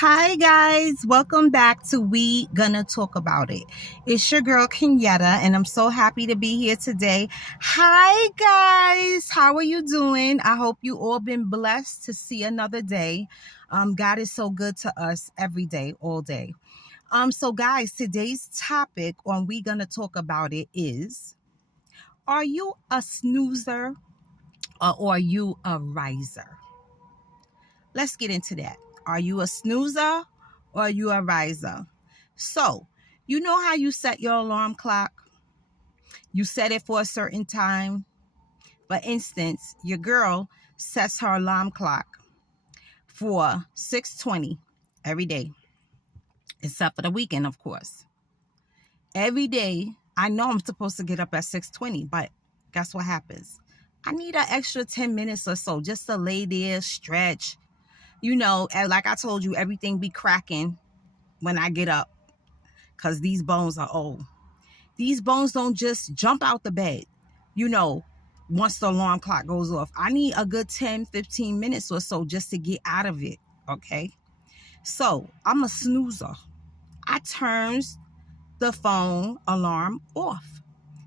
Hi guys, welcome back to We Gonna Talk About It. It's your girl Kenyatta, and I'm so happy to be here today. Hi guys, how are you doing? I hope you all been blessed to see another day. God is so good to us every day, all day. So guys, today's topic on We Gonna Talk About It is: are you a snoozer or are you a riser? Let's get into that. Are you a snoozer or are you a riser? So, you know how you set your alarm clock? You set it for a certain time. For instance, your girl sets her alarm clock for 6:20 every day, except for the weekend, of course. Every day, I know I'm supposed to get up at 6:20, but guess what happens? I need an extra 10 minutes or so just to lay there, stretch. And like I told you, everything be cracking when I get up because these bones are old. These bones don't just jump out the bed, you know, once the alarm clock goes off. I need a good 10, 15 minutes or so just to get out of it, okay? So I'm a snoozer. I turns the phone alarm off.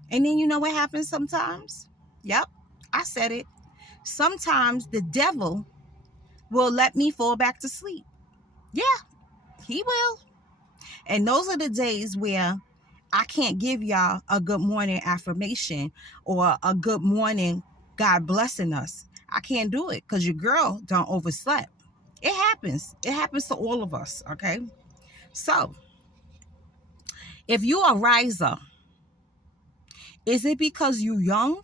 And then you know what happens sometimes? Yep, I said it. Sometimes the devil will let me fall back to sleep. Yeah, he will. And those are the days where I can't give y'all a good morning affirmation or a good morning God blessing us. I can't do it because your girl don't overslept. It happens. It happens to all of us, okay? So, if you a riser, is it because you young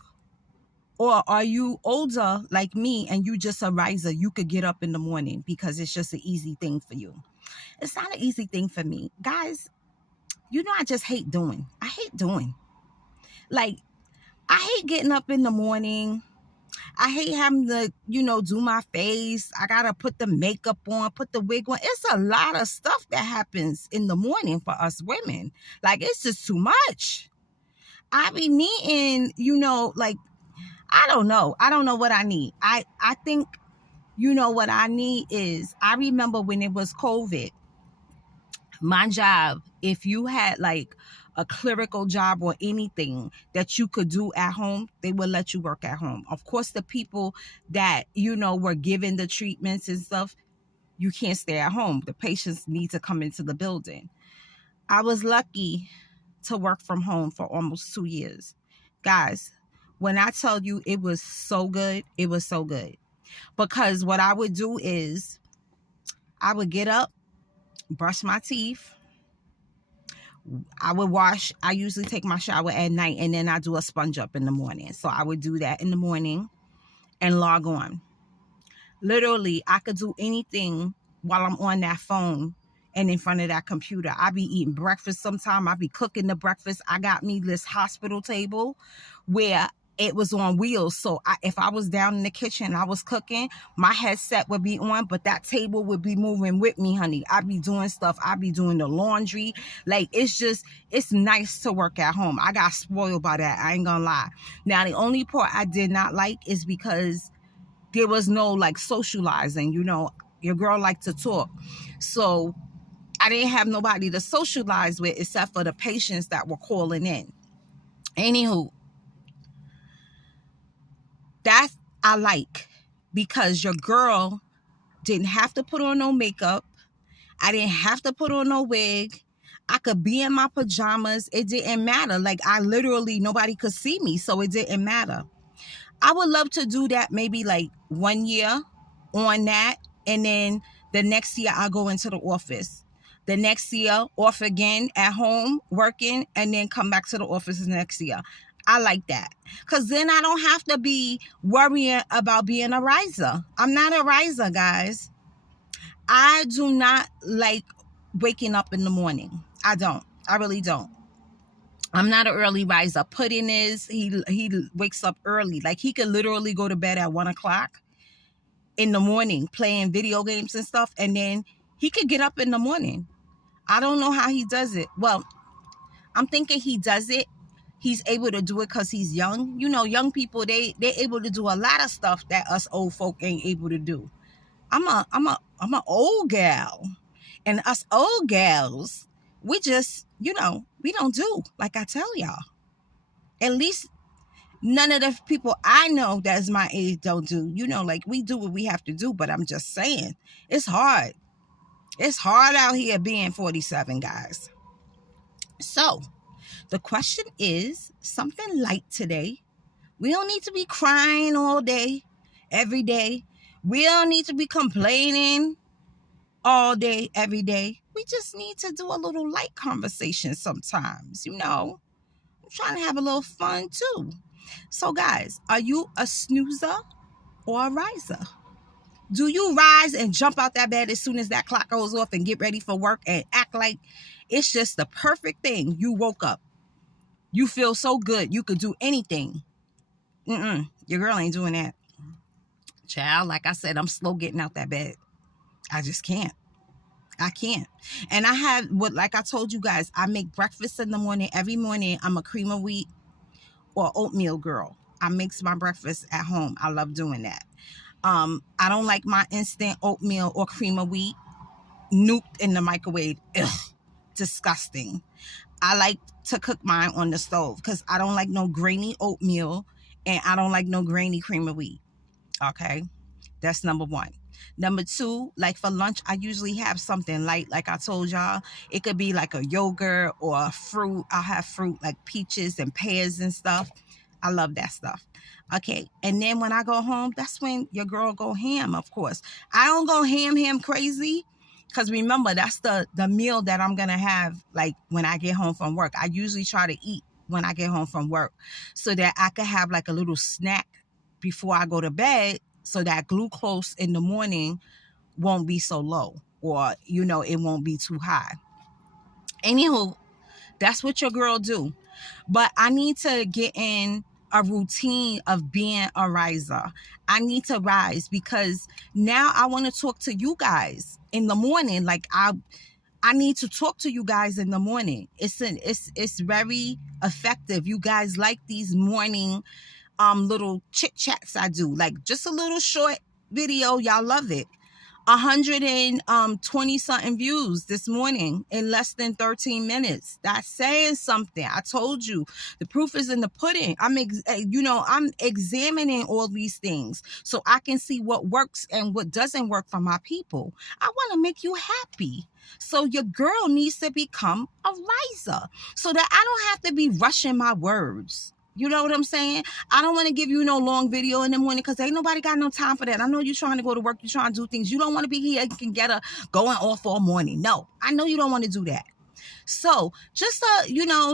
or are you older like me and you just a riser? You could get up in the morning because it's just an easy thing for you. It's not an easy thing for me. Guys, I just hate doing. I hate doing. Like, I hate getting up in the morning. I hate having to, do my face. I got to put the makeup on, put the wig on. It's a lot of stuff that happens in the morning for us women. Like, it's just too much. I be needing, like, I don't know. I don't know what I need. I think, what I need is, I remember when it was COVID, my job, if you had like a clerical job or anything that you could do at home, they would let you work at home. Of course, the people that, were given the treatments and stuff, you can't stay at home. The patients need to come into the building. I was lucky to work from home for almost 2 years. Guys, when I tell you it was so good, it was so good. Because what I would do is I would get up, brush my teeth. I usually take my shower at night and then I do a sponge up in the morning. So I would do that in the morning and log on. Literally, I could do anything while I'm on that phone and in front of that computer. I be eating breakfast sometime. I be cooking the breakfast. I got me this hospital table where it was on wheels. So if I was down in the kitchen and I was cooking, my headset would be on, but that table would be moving with me, honey. I'd be doing stuff. I'd be doing the laundry. Like, it's nice to work at home. I got spoiled by that. I ain't gonna lie. Now, the only part I did not like is because there was no like socializing. Your girl liked to talk. So I didn't have nobody to socialize with except for the patients that were calling in. Anywho, that I like, because your girl didn't have to put on no makeup. I didn't have to put on no wig. I could be in my pajamas. It didn't matter. Like, nobody could see me, so it didn't matter. I would love to do that maybe like 1 year on that, and then the next year I'll go into the office. The next year off again at home working, and then come back to the office the next year. I like that, because then I don't have to be worrying about being a riser. I'm not a riser, guys. I do not like waking up in the morning. I don't. I really don't. I'm not an early riser. Puddin is, he wakes up early. Like, he could literally go to bed at 1:00 in the morning playing video games and stuff, and then he could get up in the morning. I don't know how he does it. Well, I'm thinking he does it. He's able to do it because he's young. Young people, they're able to do a lot of stuff that us old folk ain't able to do. I'm a old gal. And us old gals, we just, we don't do like I tell y'all. At least none of the people I know that's my age don't do. Like we do what we have to do, but I'm just saying, it's hard. It's hard out here being 47, guys. So the question is something light today. We don't need to be crying all day, every day. We don't need to be complaining all day, every day. We just need to do a little light conversation sometimes, I'm trying to have a little fun too. So guys, are you a snoozer or a riser? Do you rise and jump out that bed as soon as that clock goes off and get ready for work and act like it's just the perfect thing? You woke up. You feel so good. You could do anything. Your girl ain't doing that. Child, like I said, I'm slow getting out that bed. I just can't. I can't. And I have like I told you guys, I make breakfast in the morning. Every morning, I'm a cream of wheat or oatmeal girl. I mix my breakfast at home. I love doing that. I don't like my instant oatmeal or cream of wheat nuked in the microwave. Ugh, disgusting. I like to cook mine on the stove because I don't like no grainy oatmeal and I don't like no grainy cream of wheat. Okay, that's number one. Number two, like for lunch, I usually have something light. Like I told y'all, it could be like a yogurt or a fruit. I'll have fruit like peaches and pears and stuff. I love that stuff. Okay, and then when I go home, that's when your girl go ham, of course. I don't go ham crazy because remember, that's the meal that I'm going to have like when I get home from work. I usually try to eat when I get home from work so that I could have like a little snack before I go to bed so that glucose in the morning won't be so low or, it won't be too high. Anywho, that's what your girl do. But I need to get in a routine of being a riser. I need to rise because now I want to talk to you guys in the morning. Like I need to talk to you guys in the morning. It's very effective. You guys like these morning little chit chats I do, like just a little short video. Y'all love it. 120 something views this morning in less than 13 minutes. That's saying something. I told you the proof is in the pudding. I'm examining all these things so I can see what works and what doesn't work for my people. I want to make you happy. So your girl needs to become a riser so that I don't have to be rushing my words. You know what I'm saying? I don't want to give you no long video in the morning because ain't nobody got no time for that. I know you're trying to go to work. You're trying to do things. You don't want to be here and can get going off all morning. No, I know you don't want to do that. So just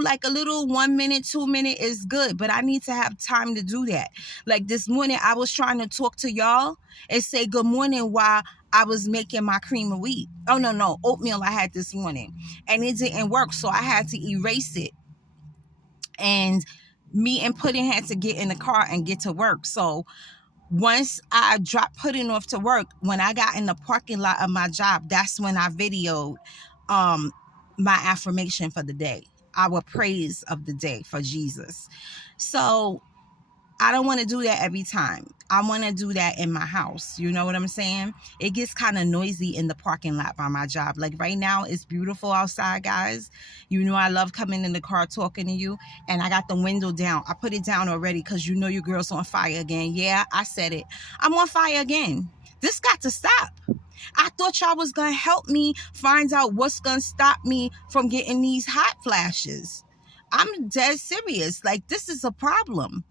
like a little 1 minute, 2 minute is good, but I need to have time to do that. Like this morning, I was trying to talk to y'all and say good morning while I was making my cream of wheat. Oh, no, oatmeal I had this morning and it didn't work. So I had to erase it. And me and Pudding had to get in the car and get to work. So once I dropped Pudding off to work, when I got in the parking lot of my job, that's when I videoed my affirmation for the day, our praise of the day for Jesus. So I don't want to do that every time. I want to do that in my house. You know what I'm saying? It gets kind of noisy in the parking lot by my job. Like right now, it's beautiful outside, guys. I love coming in the car talking to you. And I got the window down. I put it down already because your girl's on fire again. Yeah, I said it. I'm on fire again. This got to stop. I thought y'all was going to help me find out what's going to stop me from getting these hot flashes. I'm dead serious. Like, this is a problem.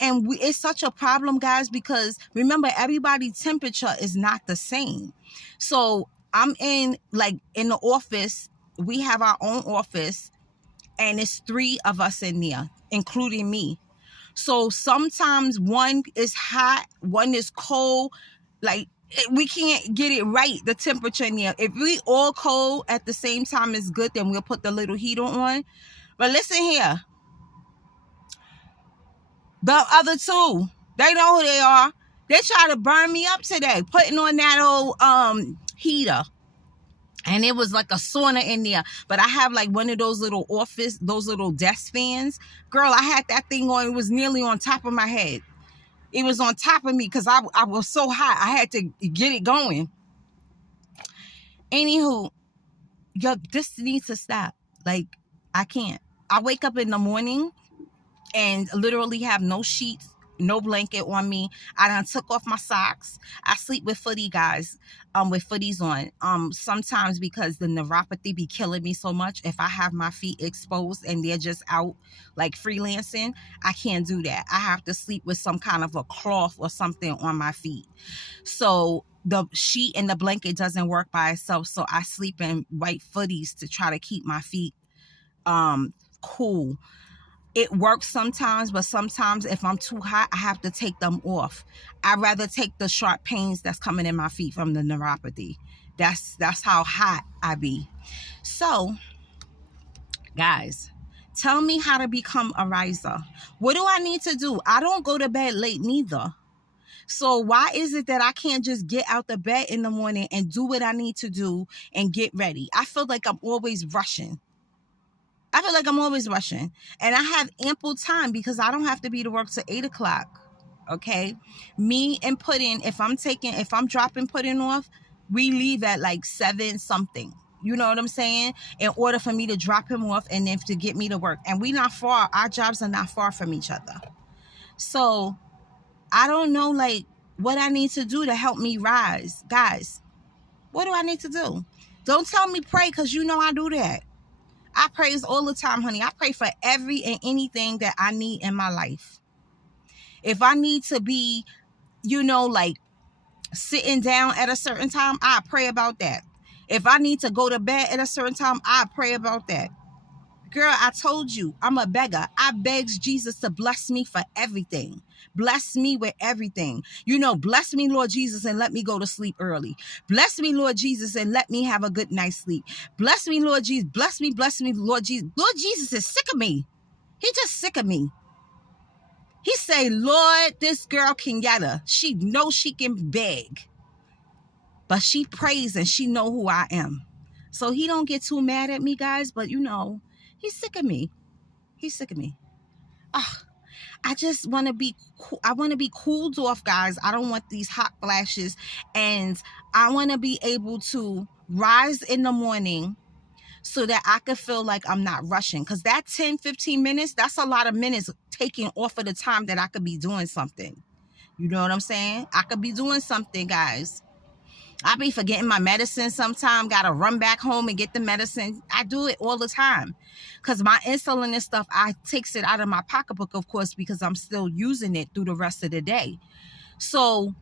It's such a problem, guys, because remember, everybody's temperature is not the same. So I'm in the office. We have our own office and it's 3 of us in there, including me. So sometimes one is hot, one is cold. Like we can't get it right, the temperature in there. If we all cold at the same time is good, then we'll put the little heater on. But listen here. The other 2, they know who they are. They try to burn me up today, putting on that old heater. And it was like a sauna in there. But I have like one of those little desk fans. Girl, I had that thing on. It was nearly on top of my head. It was on top of me because I was so hot. I had to get it going. Anywho, this needs to stop. Like, I can't. I wake up in the morning and literally have no sheets, no blanket on me. I done took off my socks. I sleep with footy, guys, with footies on. Sometimes because the neuropathy be killing me so much. If I have my feet exposed and they're just out like freelancing, I can't do that. I have to sleep with some kind of a cloth or something on my feet. So the sheet and the blanket doesn't work by itself. So I sleep in white footies to try to keep my feet cool. It works sometimes, but sometimes if I'm too hot, I have to take them off. I'd rather take the sharp pains that's coming in my feet from the neuropathy. That's how hot I be. So, guys, tell me how to become a riser. What do I need to do? I don't go to bed late neither. So why is it that I can't just get out the bed in the morning and do what I need to do and get ready? I feel like I'm always rushing. And I have ample time because I don't have to be to work till 8 o'clock. Okay. Me and Pudding, if I'm dropping Pudding off, we leave at like 7 something. You know what I'm saying? In order for me to drop him off and then to get me to work. And we not far. Our jobs are not far from each other. So I don't know like what I need to do to help me rise. Guys, what do I need to do? Don't tell me pray because you know I do that. I praise all the time, honey. I pray for every and anything that I need in my life. If I need to be, like sitting down at a certain time, I pray about that. If I need to go to bed at a certain time, I pray about that. Girl, I told you, I'm a beggar. I begs Jesus to bless me for everything. Bless me with everything. Bless me, Lord Jesus, and let me go to sleep early. Bless me, Lord Jesus, and let me have a good night's sleep. Bless me, Lord Jesus. Bless me, Lord Jesus. Lord Jesus is sick of me. He just sick of me. He say, Lord, this girl Kenyatta, she knows she can beg, but she prays and she know who I am. So he don't get too mad at me, guys, but he's sick of me. He's sick of me. I just want to be cool. I want to be cooled off, guys. I don't want these hot flashes. And I want to be able to rise in the morning so that I could feel like I'm not rushing. Because that 10, 15 minutes, that's a lot of minutes taking off of the time that I could be doing something. You know what I'm saying? I could be doing something, guys. I be forgetting my medicine sometime. Got to run back home and get the medicine. I do it all the time. Because my insulin and stuff, I takes it out of my pocketbook, of course, because I'm still using it through the rest of the day. So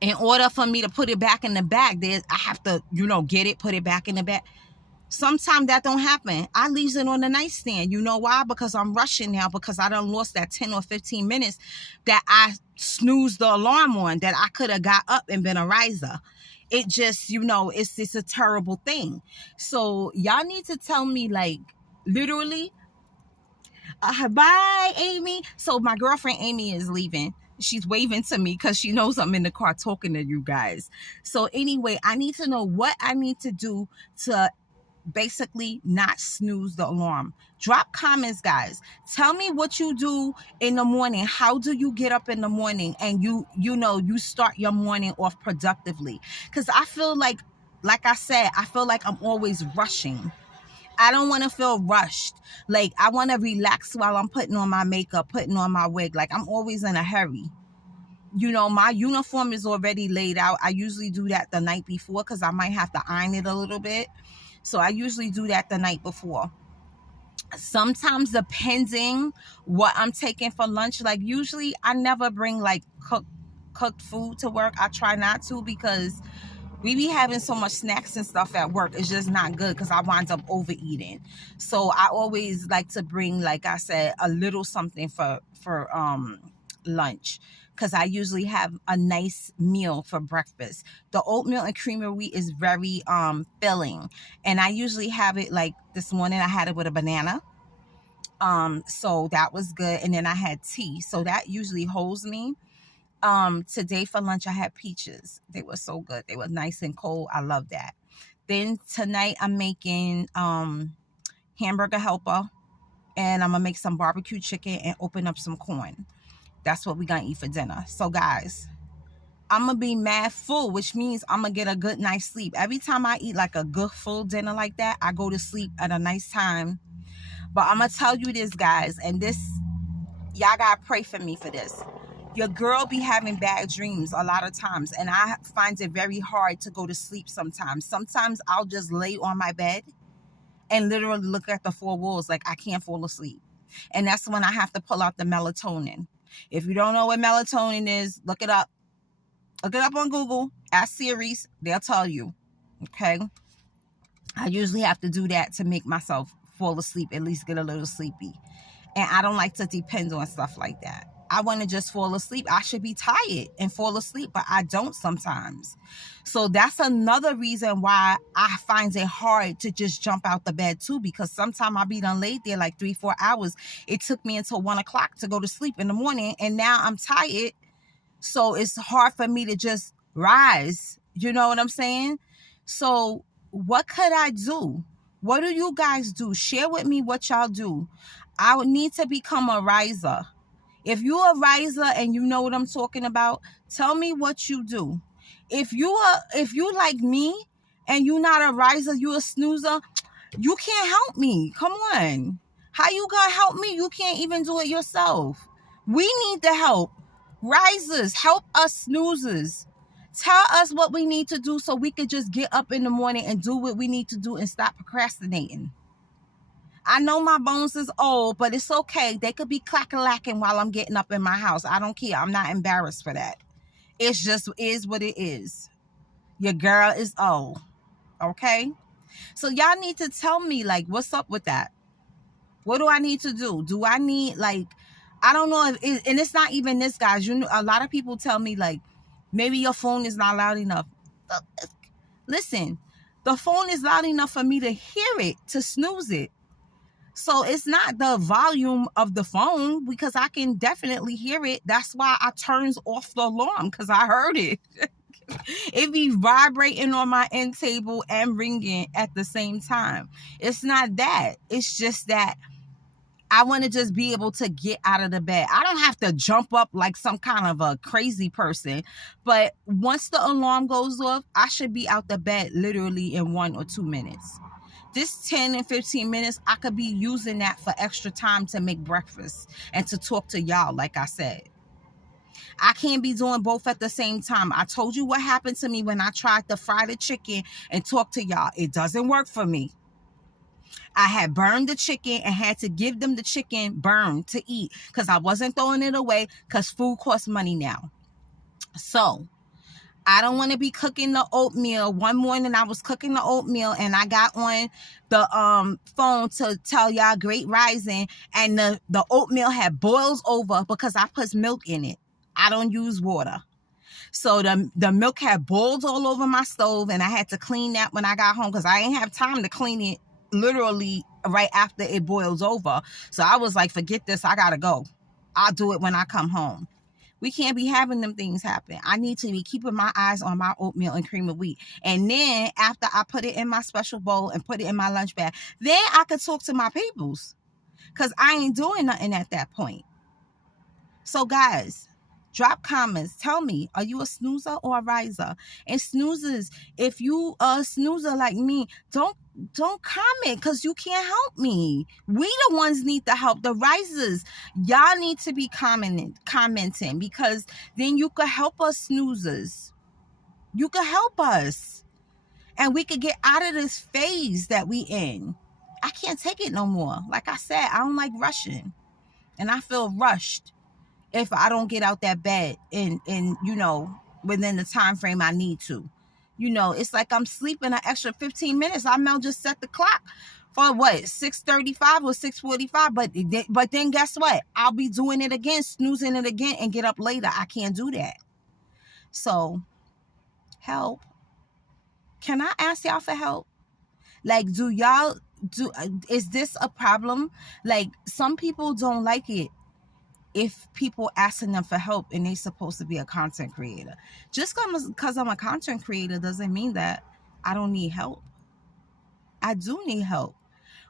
in order for me to put it back in the bag, I have to, get it, put it back in the bag. Sometimes that don't happen. I leave it on the nightstand. You know why? Because I'm rushing now because I done lost that 10 or 15 minutes that I snoozed the alarm on that I could have got up and been a riser. It just, it's a terrible thing. So y'all need to tell me like literally, bye, Amy. So my girlfriend Amy is leaving. She's waving to me because she knows I'm in the car talking to you guys. So anyway, I need to know what I need to do to basically not snooze the alarm. Drop comments, guys. Tell me what you do in the morning. How do you get up in the morning and you start your morning off productively? Because I feel like I said, I feel like I'm always rushing. I don't want to feel rushed. Like I want to relax while I'm putting on my makeup, putting on my wig. Like I'm always in a hurry. My uniform is already laid out. I usually do that the night before because I might have to iron it a little bit. So I usually do that the night before. Sometimes depending what I'm taking for lunch, like usually I never bring like cooked food to work. I try not to because we be having so much snacks and stuff at work. It's just not good because I wind up overeating. So I always like to bring, like I said, a little something for lunch. Because I usually have a nice meal for breakfast. The oatmeal and cream of wheat is very filling. And I usually have it like this morning I had it with a banana. So that was good. And then I had tea. So that usually holds me. Today for lunch I had peaches. They were so good. They were nice and cold. I love that. Then tonight I'm making hamburger helper. And I'm going to make some barbecue chicken and open up some corn. That's what we're going to eat for dinner. So guys, I'm gonna be mad full, which means I'm gonna get a good night's sleep. Every time I eat like a good full dinner like that, I go to sleep at a nice time. But I'm gonna tell you this, guys, and this, y'all gotta pray for me for this. Your girl be having bad dreams a lot of times, and I find it very hard to go to sleep sometimes. Sometimes I'll just lay on my bed and literally look at the four walls like I can't fall asleep. And that's when I have to pull out the melatonin. If you don't know what melatonin is, look it up. Look it up on Google. Ask Siri. They'll tell you. Okay? I usually have to do that to make myself fall asleep, at least get a little sleepy. And I don't like to depend on stuff like that. I want to just fall asleep. I should be tired and fall asleep, but I don't sometimes. So that's another reason why I find it hard to just jump out the bed too, because sometimes I'll be done laid there like 3-4 hours. It took me until 1 o'clock to go to sleep in the morning, and now I'm tired. So it's hard for me to just rise. You know what I'm saying? So what could I do? What do you guys do? Share with me what y'all do. I would need to become a riser. If you're a riser and you know what I'm talking about, tell me what you do. If you like me and you're not a riser, you a snoozer, you can't help me. Come on. How you gonna help me? You can't even do it yourself. We need the help. Risers, help us snoozers. Tell us what we need to do so we could just get up in the morning and do what we need to do and stop procrastinating. I know my bones is old, but it's okay. They could be clack-a-lacking while I'm getting up in my house. I don't care. I'm not embarrassed for that. It just is what it is. Your girl is old. Okay? So y'all need to tell me, like, what's up with that? What do I need to do? Do I need, like, I don't know if it, and it's not even this, guys. You know, a lot of people tell me, like, maybe your phone is not loud enough. Listen, the phone is loud enough for me to hear it, to snooze it. So it's not the volume of the phone, because I can definitely hear it. That's why I turns off the alarm, because I heard it. It be vibrating on my end table and ringing at the same time. It's not that. It's just that I want to just be able to get out of the bed. I don't have to jump up like some kind of a crazy person. But once the alarm goes off, I should be out the bed literally in 1 or 2 minutes. This 10 and 15 minutes, I could be using that for extra time to make breakfast and to talk to y'all, like I said. I can't be doing both at the same time. I told you what happened to me when I tried to fry the chicken and talk to y'all. It doesn't work for me. I had burned the chicken and had to give them the chicken burned to eat, because I wasn't throwing it away, because food costs money now. So I don't want to be cooking the oatmeal. One morning I was cooking the oatmeal and I got on the phone to tell y'all great rising, and the oatmeal had boils over because I put milk in it. I don't use water. So the milk had boiled all over my stove, and I had to clean that when I got home, because I didn't have time to clean it literally right after it boils over. So I was like, forget this, I gotta go. I'll do it when I come home. We can't be having them things happen. I need to be keeping my eyes on my oatmeal and cream of wheat. And then after I put it in my special bowl and put it in my lunch bag, then I could talk to my peoples, because I ain't doing nothing at that point. So guys, drop comments. Tell me, are you a snoozer or a riser? And snoozers, if you a snoozer like me, don't comment, because you can't help me. We the ones need the help. The risers, y'all need to be commenting, because then you could help us snoozers. You could help us, and we could get out of this phase that we in. I can't take it no more. Like I said, I don't like rushing, and I feel rushed if I don't get out that bed in you know, within the time frame I need to. You know, it's like I'm sleeping an extra 15 minutes. I may just set the clock for what, 6:35 or 6:45. But then guess what? I'll be doing it again, snoozing it again, and get up later. I can't do that. So help. Can I ask y'all for help? Like, is this a problem? Like, some people don't like it if people asking them for help and they supposed to be a content creator. Just because I'm a content creator doesn't mean that I don't need help. I do need help.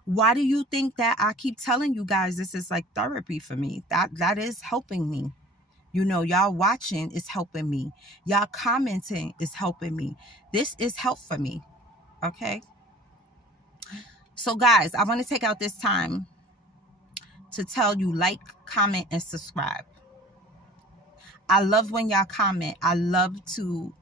Why do you think that I keep telling you guys this is like therapy for me? That is helping me, You know, y'all watching is helping me. Y'all commenting is helping me. This is help for me. Okay. So guys, I want to take out this time to tell you, like, comment, and subscribe. I love when y'all comment. I love to,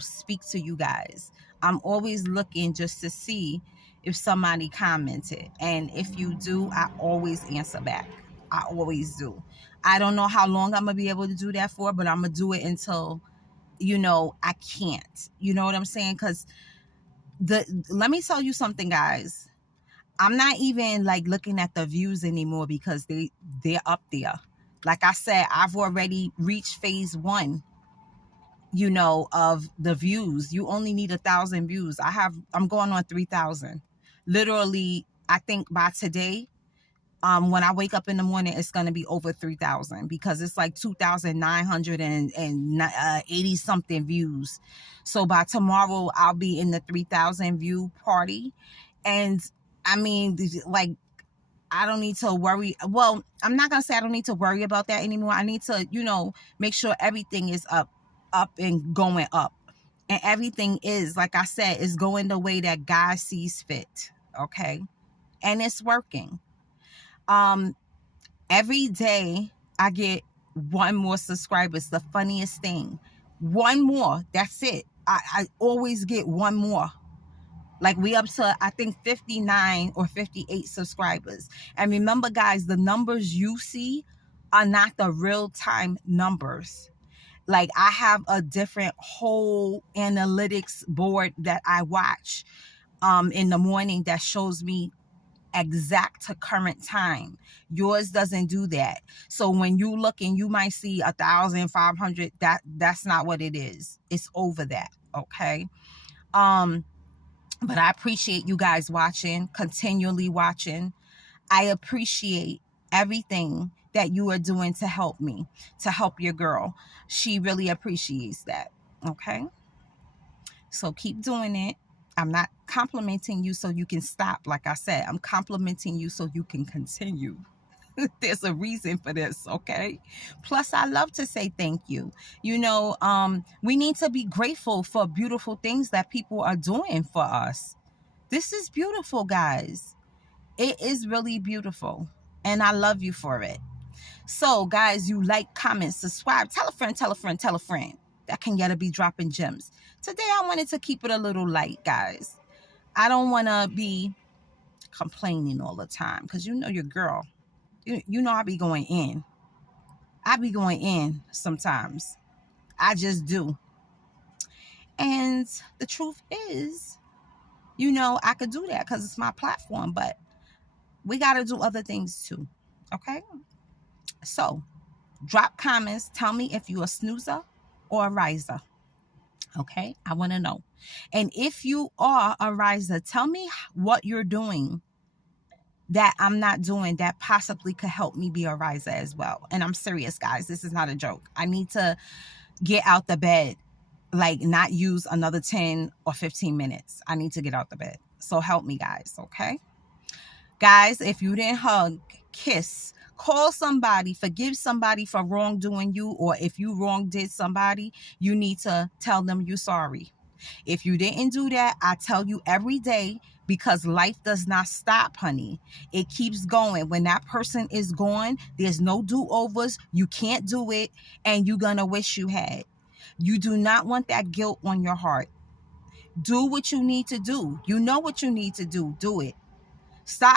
speak to you guys. I'm always looking just to see if somebody commented. And if you do, I always answer back. I always do. I don't know how long I'm going to be able to do that for, but I'm going to do it until, I can't. You know what I'm saying? Because let me tell you something, guys. I'm not even like looking at the views anymore because they're up there. Like I said, I've already reached phase 1, of the views. You only need 1,000 views. I'm going on 3,000. Literally, I think by today, when I wake up in the morning, it's going to be over 3,000 because it's like 2,980 something views. So by tomorrow, I'll be in the 3,000 view party. And I mean, like, I don't need to worry. Well, I'm not going to say I don't need to worry about that anymore. I need to, make sure everything is up and going up. And everything is, like I said, is going the way that God sees fit. Okay. And it's working. Every day I get one more subscriber. It's the funniest thing. One more. That's it. I always get one more. Like, we up to, I think, 59 or 58 subscribers. And remember, guys, the numbers you see are not the real-time numbers. Like, I have a different whole analytics board that I watch in the morning that shows me exact to current time. Yours doesn't do that. So when you look and you might see 1,500, that's not what it is. It's over that. Okay. But I appreciate you guys watching, continually watching. I appreciate everything that you are doing to help me, to help your girl. She really appreciates that. Okay. So keep doing it. I'm not complimenting you so you can stop. Like I said, I'm complimenting you so you can continue. There's a reason for this, okay? Plus, I love to say thank you. We need to be grateful for beautiful things that people are doing for us. This is beautiful, guys. It is really beautiful. And I love you for it. So, guys, you like, comment, subscribe. Tell a friend, tell a friend, tell a friend. That Kenyatta be dropping gems. Today, I wanted to keep it a little light, guys. I don't want to be complaining all the time because your girl. You know I be going in. I be going in sometimes. I just do. And the truth is, I could do that because it's my platform, but we got to do other things too. Okay? So, drop comments. Tell me if you're a snoozer or a riser. Okay? I want to know. And if you are a riser, tell me what you're doing that I'm not doing that possibly could help me be a riser as well. And I'm serious, guys. This is not a joke. I need to get out the bed, like not use another 10 or 15 minutes. I need to get out the bed. So help me, guys, okay? Guys, if you didn't hug, kiss, call somebody, forgive somebody for wrongdoing you, or if you wrong did somebody, you need to tell them you're sorry. If you didn't do that, I tell you every day, because life does not stop, honey. It keeps going. When that person is gone, there's no do-overs. You can't do it, and you're going to wish you had. You do not want that guilt on your heart. Do what you need to do. You know what you need to do. Do it. Stop